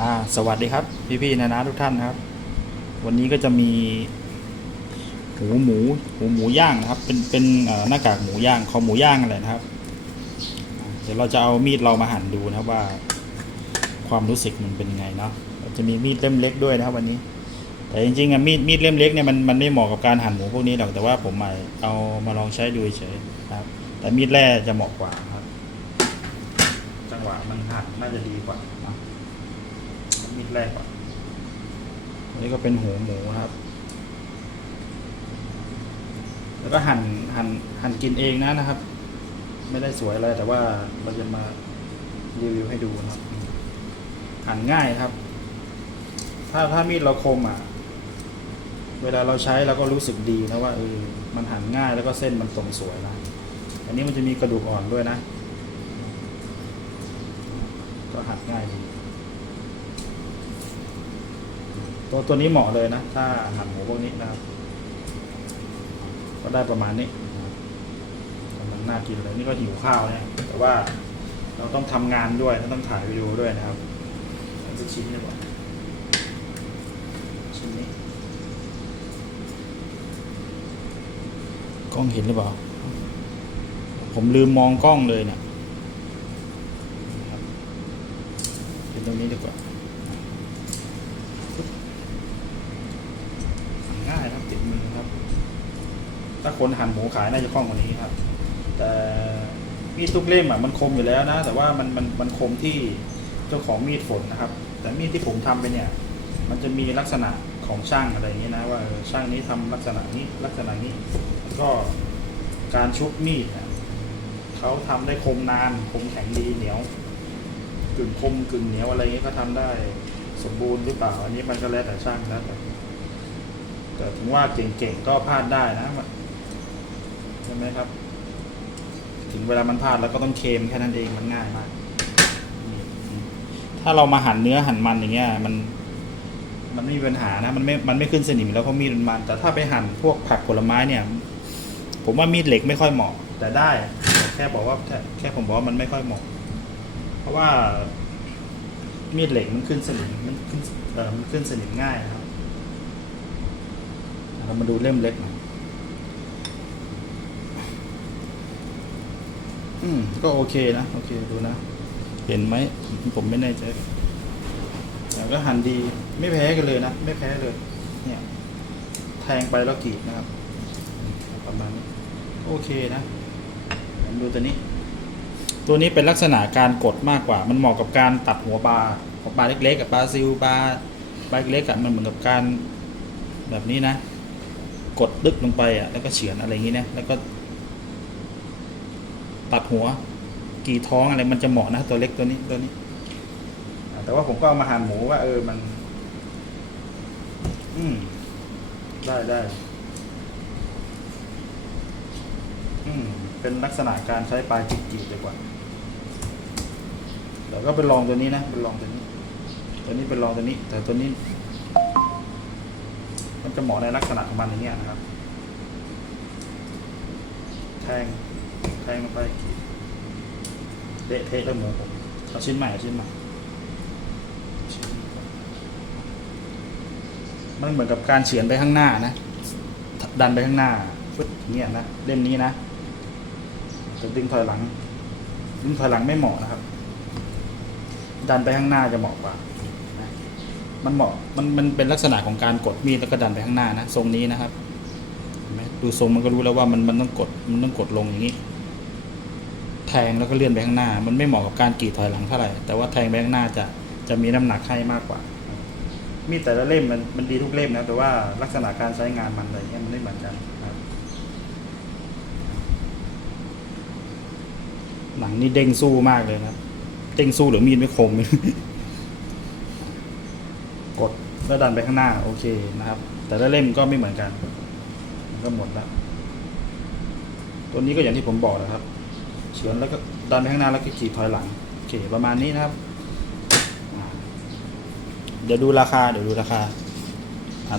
อ่าสวัสดีครับ พี่ๆนะนะทุกท่านนะครับ วันนี้ก็จะมีหูหมูหูหมูย่างนะครับ เป็นเป็นหน้ากากหมูย่างคอหมูย่างอะไรนะครับ เดี๋ยวเราจะเอามีดเรามาหั่นดูนะครับว่า ความรู้สึกมันเป็นยังไงเนาะเราจะมีมีดเล่มเล็กด้วยนะครับ วันนี้ แต่จริงๆอะมีดมีดเล่มเล็กเนี่ยมันมันไม่เหมาะกับการหั่นหมูพวกนี้หรอกแต่ว่าผมมาเอามาลองใช้ดูเฉยๆนะครับ แต่มีดแร่จะเหมาะกว่าครับ จังหวะมันหั่นน่าจะดีกว่านะ มีดแรกก่อนอันนี้ก็เป็นหูหมูครับ แล้วก็หั่นหั่นหั่นกินเองนะนะครับ ไม่ได้สวยอะไรแต่ว่าเราจะมารีวิวให้ดูนะครับ หั่นง่ายครับ ถ้าถ้ามีดเราคมอะ เวลาเราใช้เราก็รู้สึกดีนะว่าเออมันหั่นง่ายแล้วก็เส้นมันตรงสวยนะอันนี้มันจะมีกระดูกอ่อนด้วยนะ ก็หั่นง่ายดี ตัวตัวนี้เหมาะเลยนะ ถ้าหั่นหมูพวกนี้นะครับ ก็ได้ประมาณนี้นะครับกำลังน่ากินเลยนี่ก็หิวข้าวเนี่ย แต่ว่าเราต้องทำงานด้วยต้องถ่ายวิดีโอด้วยนะครับเอาสักชิ้นดีกว่าชิ้นนี้กล้องเห็นหรือเปล่า ผมลืมมองกล้องเลยเนี่ยเป็นตรงนี้ดีกว่า ง่ายครับติดมือครับ ถ้าคนหั่นหมูขายน่าจะคล่องกว่านี้ครับ แต่มีดทุกเล่มอะมันคมอยู่แล้วนะ แต่ว่ามันมันมันคมที่เจ้าของมีดฝนนะครับ แต่มีดที่ผมทำไปเนี่ย มันจะมีลักษณะของช่างอะไรอย่างเงี้ยนะว่าช่างนี้ทำลักษณะนี้ลักษณะนี้แล้วก็การชุบมีดเขาทำได้คมนานคมแข็งดีเหนียวกึ่งคมกึ่งเหนียวอะไรเงี้ยก็ทำได้สมบูรณ์หรือเปล่าอันนี้มันก็แล้วแต่ช่างแล้วแต่แต่ถึงว่าเก่งๆก็พลาดได้นะ ช่ไหมครับ ถึงเวลามันพลาดแล้วก็ต้องเคลมแค่นั้นเองมันง่ายมาก ถ้าเรามาหั่นเนื้อหั่นมันอย่างเงี้ย มัน มันไม่มีปัญหานะ มันไม่ มันไม่ขึ้นสนิมแล้วเพราะมีดมัน แต่ถ้าไปหั่นพวกผักผลไม้เนี่ย ผมว่ามีดเหล็กไม่ค่อยเหมาะ แต่ได้แค่บอกว่าแค่แค่ผมบอกว่ามันไม่ค่อยเหมาะ เพราะว่ามีดเหล็กมันขึ้นสนิมมันขึ้นเออมันขึ้นสนิมง่ายนะครับเรามาดูเล่มเล็กหน่อย อืม ก็โอเคนะ โอเคดูนะ เห็นไหม ผมไม่แน่ใจแต่ก็หันดี ไม่แพ้กันเลยนะ ไม่แพ้เลย เนี่ย แทงไปแล้วกรีดนะครับ ประมาณนี้ โอเคนะผมดูตัวนี้ ตัวนี้เป็นลักษณะการกดมากกว่า มันเหมาะกับการตัดหัวปลาหัวปลาเล็กๆกับปลาซิวปลาปลาเล็กๆอะมันเหมือนกับการแบบนี้นะ กดดึกลงไปอะ แล้วก็เฉือนอะไรอย่างนี้นะ แล้วก็ ตัดหัว กี่ท้องอะไรมันจะเหมาะนะตัวเล็กตัวนี้ตัวนี้ แต่ว่าผมก็เอามาหั่นหมูว่าเออมัน อืม ได้ได้ อืม เป็นลักษณะการใช้ปลายจีบๆดีกว่าเดี๋ยวก็เป็นลองตัวนี้นะเป็นลองตัวนี้ ตัวนี้เป็นลองตัวนี้ แต่ตัวนี้ มันจะเหมาะในลักษณะของมันอย่างเงี้ยนะครับ แทง งลงไปเละเทะแล้วหมูผมเอาชิ้นใหม่ชิ้นใหม่มันเหมือนกับการเฉือนไปข้างหน้านะ ดันไปข้างหน้าฟึดอย่งเงี้ยนะเล่มนี้นะจะดึงถอยหลัง ดึงถอยหลังไม่เหมาะนะครับ ดันไปข้างหน้าจะเหมาะกว่ามันเหมาะมันมันเป็นลักษณะของการกดมีดแล้วก็ดันไปข้างหน้านะทรงนี้นะครับดูทรงมันก็รู้แล้วว่ามันมันต้องกดมันต้องกดลงอย่างนี้ แทงแล้วก็เลื่อนไปข้างหน้า มันไม่เหมาะกับการกรีดถอยหลังเท่าไหร่ แต่ว่าแทงไปข้างหน้าจะจะมีน้ำหนักให้มากกว่า มีดแต่ละเล่มมันมันดีทุกเล่มนะแต่ว่าลักษณะการใช้งานมันอะไรเงี้ยมันไม่เหมือนกันครับหนังนี่เด้งสู้มากเลยนะเด้งสู้หรือมีดไม่คมกดแล้วดันไปข้างหน้า โอเคนะครับ แต่ละเล่มก็ไม่เหมือนกัน มันก็หมดล้วตัวนี้ก็อย่างที่ผมบอกนะครับ เฉือนแล้วก็ดันไปข้างหน้าแล้วก็ขี่ถอยหลังโอเคประมาณนี้นะครับ เดี๋ยวดูราคาเดี๋ยวดูราคา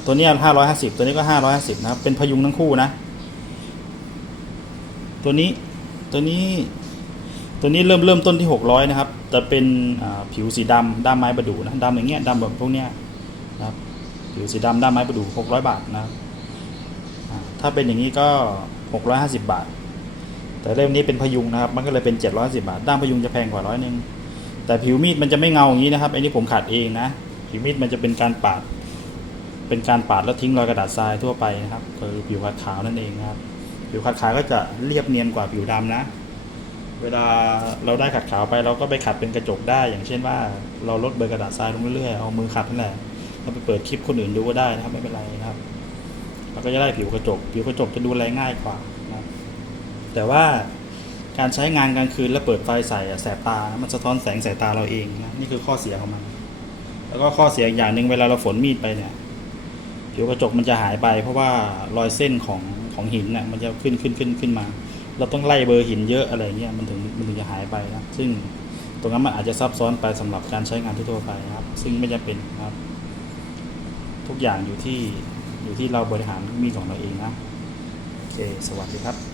ตัวนี้ห้าร้อยห้าสิบตัวนี้ก็ห้าร้อยห้าสิบนะครับเป็นพยุงทั้งคู่นะ ตัวนี้ตัวนี้ตัวนี้เริ่มเริ่มต้นที่600นะครับจะเป็นผิวสีดำด้ามไม้ประดู่นะดำอย่างเงี้ยดำแบบพวกเนี้ยนะครับผิวสีดำด้ามไม้ประดู่600บาทนะครับถ้าเป็นอย่างนี้ก็650บาท แต่เล่มนี้เป็นพยุงนะครับ มันก็เลยเป็น750บาท ด้ามพยุงจะแพงกว่าร้อยหนึง แต่ผิวมีดมันจะไม่เงาอย่างนี้นะครับอันนี้ผมขัดเองนะ ผิวมีดมันจะเป็นการปาด เป็นการปาดแล้วทิ้งรอยกระดาษทรายทั่วไปนะครับ คือผิวขัดขาวนั่นเองครับ ผิวขัดขาวก็จะเรียบเนียนกว่าผิวดำนะ เวลาเราได้ขัดขาวไปเราก็ไปขัดเป็นกระจกได้ อย่างเช่นว่า เราลดเบอร์กระดาษทรายลงเรื่อยๆ เอามือขัดนั่นแหละเราไปเปิดคลิปคนอื่นดูก็ได้นะครับไม่เป็นไรนะครับเราก็จะได้ผิวกระจก ผิวกระจกจะดูแลง่ายกว่า แต่ว่าการใช้งานกลางคืนแล้วเปิดไฟใส่อะแสบตา มันสะท้อนแสงสายตาเราเองนะนี่คือข้อเสียของมัน แล้วก็ข้อเสียอย่างหนึ่งเวลาเราฝนมีดไปเนี่ยผิวกระจกมันจะหายไป เพราะว่ารอยเส้นของของหินน่ะมันจะขึ้นขึ้นขึ้นขึ้นมา เราต้องไล่เบอร์หินเยอะอะไรเงี้ยมันถึงมันถึงจะหายไปนะซึ่งตรงนั้นมันอาจจะซับซ้อนไปสำหรับการใช้งานทั่วไปครับ ซึ่งไม่จำเป็นครับ ทุกอย่างอยู่ที่อยู่ที่เราบริหารมีดของเราเองนะโอเคสวัสดีครับ